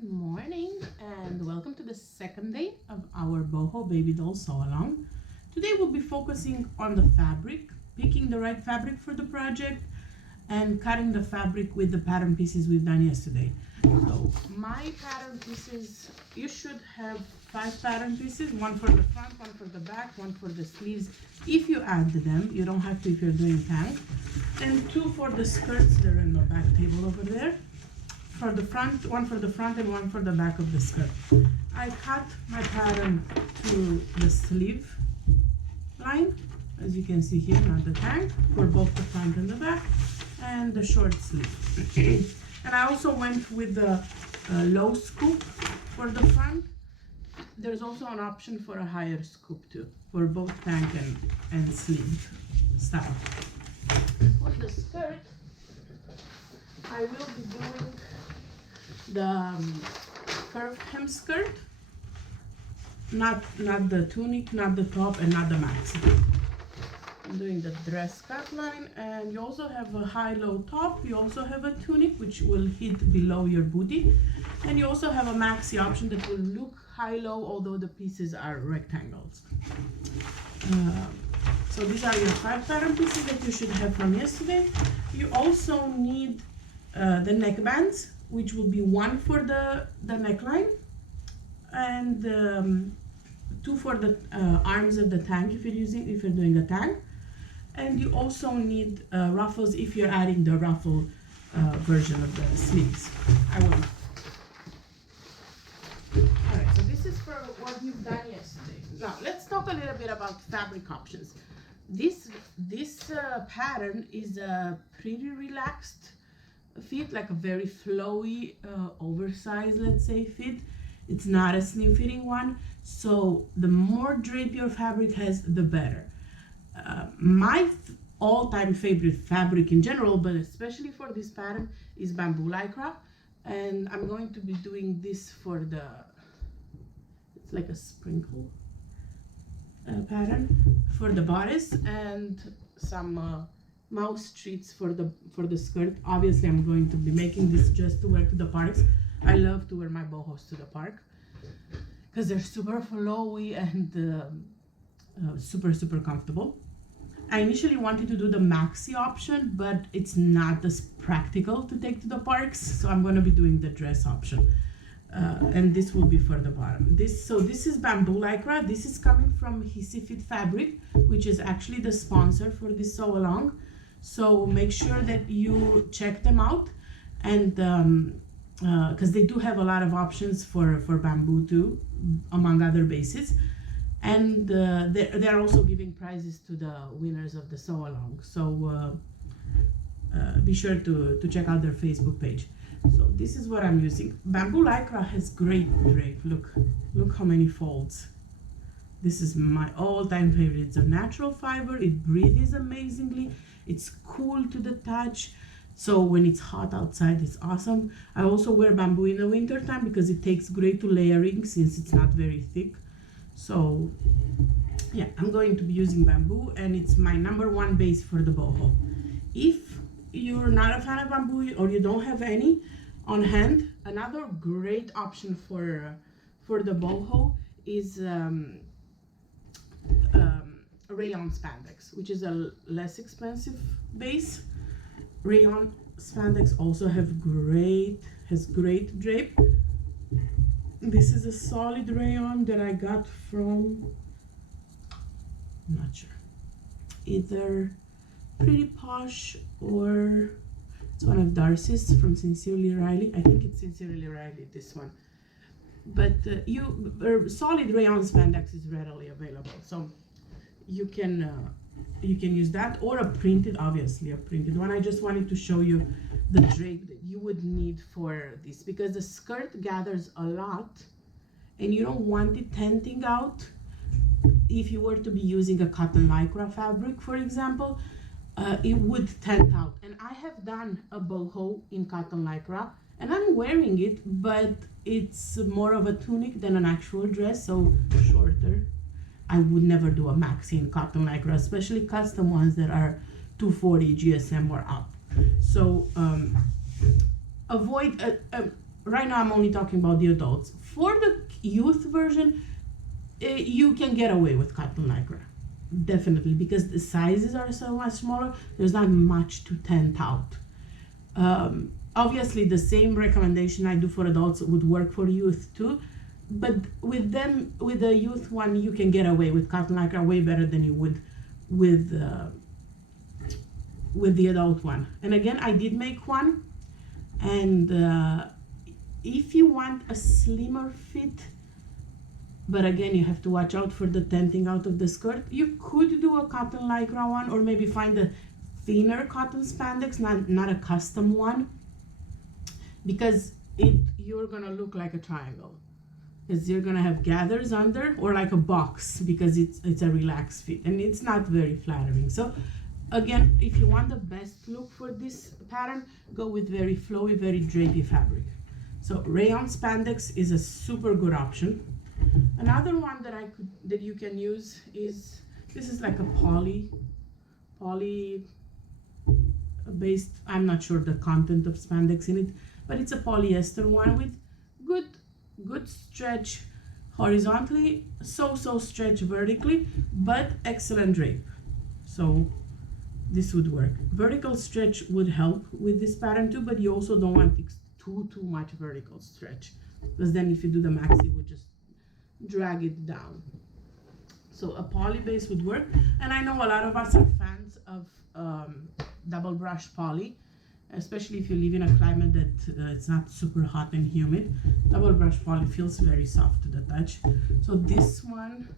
Good morning and welcome to the second day of our Boho Babydoll sew along. Today we'll be focusing on the fabric, picking the right fabric for the project and cutting the fabric with the pattern pieces we've done yesterday. So my pattern pieces, you should have 5 pattern pieces, one for the front, one for the back, one for the sleeves if you add them. You don't have to if you're doing tang, and 2 for the skirts. They're in the back table over there. For the front, one for the front and one for the back of the skirt. I cut my pattern to the sleeve line, as you can see here, not the tang, for both the front and the back, and the short sleeve. And I also went with the low scoop for the front. There's also an option for a higher scoop too, for both tang and sleeve style. For the skirt, I will be doing the curved hem skirt, not the tunic, not the top, and not the maxi. I'm doing the dress cut line, and you also have a high-low top. You also have a tunic which will hit below your booty, and you also have a maxi option that will look high-low, although the pieces are rectangles. So these are your 5 pattern pieces that you should have from yesterday. You also need the neckbands, which will be 1 for the neckline and 2 for the arms of the tang if you're doing a tang. And you also need ruffles if you're adding the ruffle version of the sleeves. I will. Alright, so this is for what you've done yesterday. Now let's talk a little bit about fabric options. This pattern is a pretty relaxed fit, like a very flowy, oversized, let's say, fit. It's not a slim fitting one, so the more drape your fabric has, the better. My all-time favorite fabric in general, but especially for this pattern, is bamboo lycra, and I'm going to be doing this for the, it's like a sprinkle pattern for the bodice, and some mouse treats for the skirt. Obviously I'm going to be making this just to wear to the parks. I love to wear my bohos to the park because they're super flowy and super comfortable. I initially wanted to do the maxi option, but it's not as practical to take to the parks, so I'm going to be doing the dress option, and this will be for the bottom. This is bamboo lycra. This is coming from Hissy Fit Fabric, which is actually the sponsor for this sew along. So make sure that you check them out, and because they do have a lot of options for bamboo too, among other bases, and they're also giving prizes to the winners of the sew along. So be sure to check out their Facebook page. So this is what I'm using. Bamboo lycra has great drape. Look how many folds. This is my all-time favorite. It's a natural fiber. It breathes amazingly. It's cool to the touch, so when it's hot outside, it's awesome. I also wear bamboo in the winter time because it takes great to layering since it's not very thick. So yeah, I'm going to be using bamboo, and it's my #1 base for the boho. If you're not a fan of bamboo or you don't have any on hand, another great option for the boho is rayon spandex, which is a less expensive base. Rayon spandex also has great drape. This is a solid rayon that I got from, I'm not sure, either Pretty Posh or it's one of Darcy's from Sincerely Riley. I think it's Sincerely Riley, this one. But solid rayon spandex is readily available, so you can use that, or a printed one. I just wanted to show you the drape that you would need for this, because the skirt gathers a lot and you don't want it tenting out. If you were to be using a cotton lycra fabric, for example, it would tent out. And I have done a boho in cotton lycra, and I'm wearing it, but it's more of a tunic than an actual dress, so shorter. I would never do a maxi in cotton lycra, especially custom ones that are 240 GSM or up. So avoid right now I'm only talking about the adults. For the youth version, you can get away with cotton lycra, definitely, because the sizes are so much smaller. There's not much to tent out. Obviously, the same recommendation I do for adults would work for youth too, but with the youth one, you can get away with cotton lycra way better than you would with the adult one. And again, I did make one, and if you want a slimmer fit, but again, you have to watch out for the tenting out of the skirt, you could do a cotton lycra one, or maybe find a thinner cotton spandex, not a custom one, because you're gonna look like a triangle, because you're gonna have gathers under, or like a box, because it's a relaxed fit, and it's not very flattering. So again, if you want the best look for this pattern, go with very flowy, very drapey fabric. So rayon spandex is a super good option. Another one that you can use is, this is like a poly based, I'm not sure the content of spandex in it, but it's a polyester one with good stretch horizontally, so stretch vertically, but excellent drape. So this would work. Vertical stretch would help with this pattern too, but you also don't want too much vertical stretch, because then if you do the maxi, it would just drag it down. So a poly base would work, and I know a lot of us are fans of double brush poly, especially if you live in a climate that it's not super hot and humid. Double brush poly feels very soft to the touch. So this one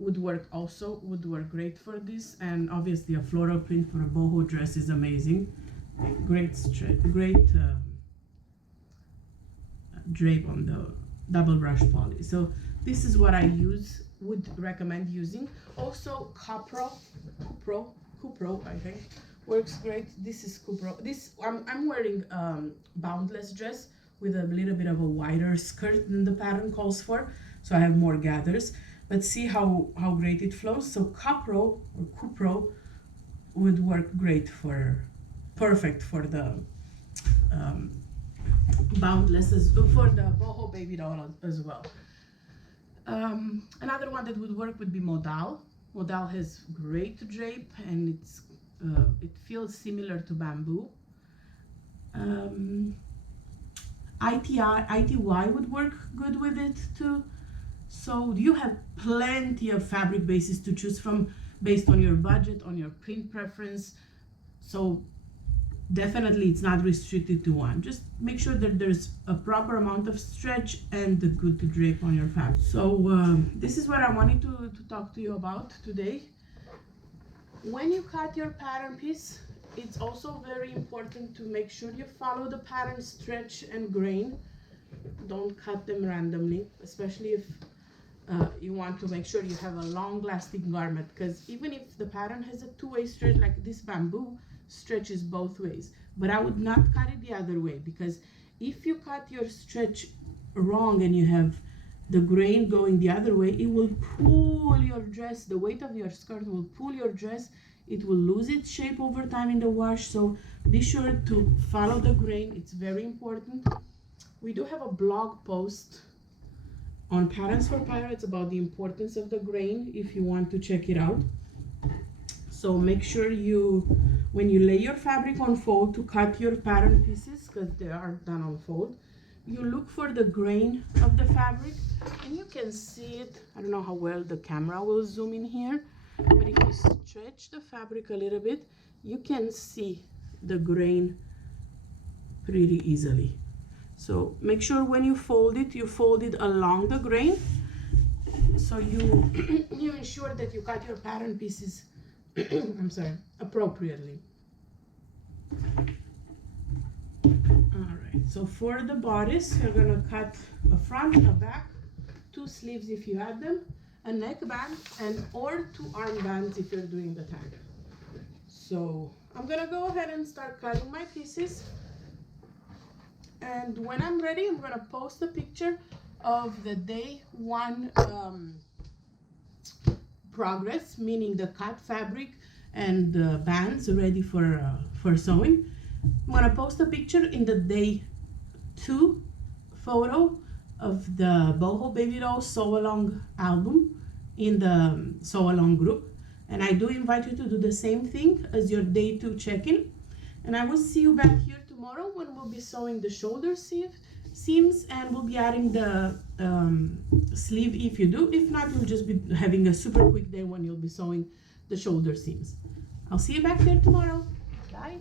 would work great for this, and obviously a floral print for a boho dress is amazing. Great stretch, great drape on the double brush poly. So this is what I would recommend using. Also Cupro, I think, works great. This is Cupro. This I'm wearing boundless dress with a little bit of a wider skirt than the pattern calls for, so I have more gathers. But see how great it flows. So Cupro would work great perfect for the boundless, for the Boho Babydoll as well. Another one that would work would be Modal. Modal has great drape, and it feels similar to bamboo. ITY would work good with it too. So you have plenty of fabric bases to choose from based on your budget, on your print preference. So definitely it's not restricted to one. Just make sure that there's a proper amount of stretch and the good drape on your fabric. So this is what I wanted to talk to you about today. When you cut your pattern piece, it's also very important to make sure you follow the pattern stretch and grain. Don't cut them randomly, especially if you want to make sure you have a long lasting garment, because even if the pattern has a two-way stretch, like this bamboo stretches both ways, but I would not cut it the other way, because if you cut your stretch wrong and you have the grain going the other way, it will pull your dress, the weight of your skirt will pull your dress, it will lose its shape over time in the wash. So be sure to follow the grain, it's very important. We do have a blog post on Patterns for Pirates about the importance of the grain if you want to check it out. So make sure when you lay your fabric on fold to cut your pattern pieces, because they are done on fold, you look for the grain of the fabric, and you can see it. I don't know how well the camera will zoom in here, but if you stretch the fabric a little bit, you can see the grain pretty easily. So make sure when you fold it along the grain, so you you ensure that you cut your pattern pieces I'm sorry, appropriately. Alright, so for the bodice, you're gonna cut a front, a back, 2 sleeves if you add them, a neckband, and or 2 armbands if you're doing the tag. So I'm gonna go ahead and start cutting my pieces. And when I'm ready, I'm gonna post a picture of the day 1 progress, meaning the cut fabric and the bands ready for sewing. I'm gonna post a picture in the day 2 photo of the Boho Babydoll Sew Along album in the Sew Along group. And I do invite you to do the same thing as your day 2 check-in. And I will see you back here tomorrow when we'll be sewing the shoulder seams, and we'll be adding the sleeve if you do. If not, you'll just be having a super quick day when you'll be sewing the shoulder seams. I'll see you back here tomorrow. Bye.